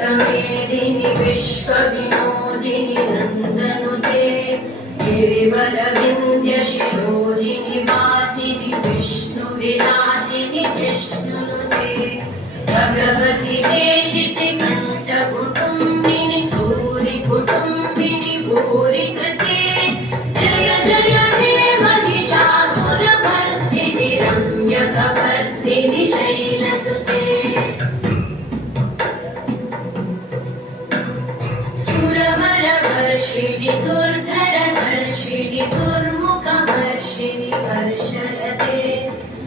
वेदिनि विश्वविनोदिनि नन्दनुते गिरिवरविन्द्यशिरोधिनि वासिनि विष्णुविलासिनि जिष्णुनुते भगवति देशिति कण्ठकुटुम्बिनि भूरि कुटुम्बिनि भूरि कृते जय जय हे महिषासुरमर्दिनि रम्यकपर्दिनि शैलसुते सुरवरवर्षिणि दुर्धरधर्षिणि दुर्मुखवर्षिणि वर्षरते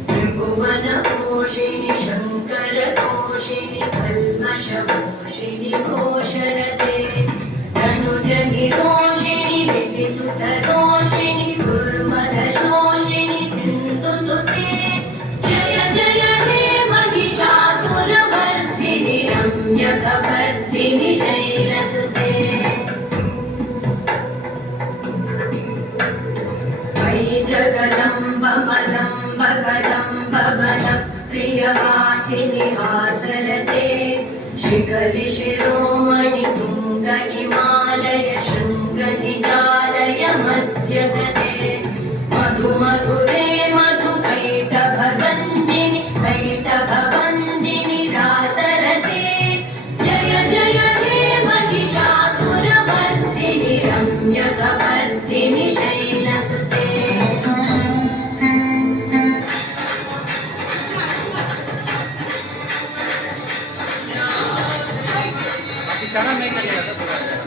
त्रिभुवनपोषिणि शङ्करतोषिणि कल्मषपोषिणि घोषरते तनुजनिरोषिणि दिविसुतरोषिणि दुर्मदशोषिणि सिन्धुसुते जय जय हे महिषासुरमर्दिनि रम्यकपर्दिनि शैलसुते जगदम्ब मदम्ब कदम्ब वनप्रियवासिनि वासरते शिखरि शिरोमणि तुङ्ग हिमालय शृङ्ग निजालय मध्यगते मधु मधुरे मधु कैटभगञ्जिनि कैटभवञ्जिनि रासरते जय जय हे महिषासुरमर्दिनि रम्यकपर्दिनि शैलसुते चढ़ा नहीं करिएगा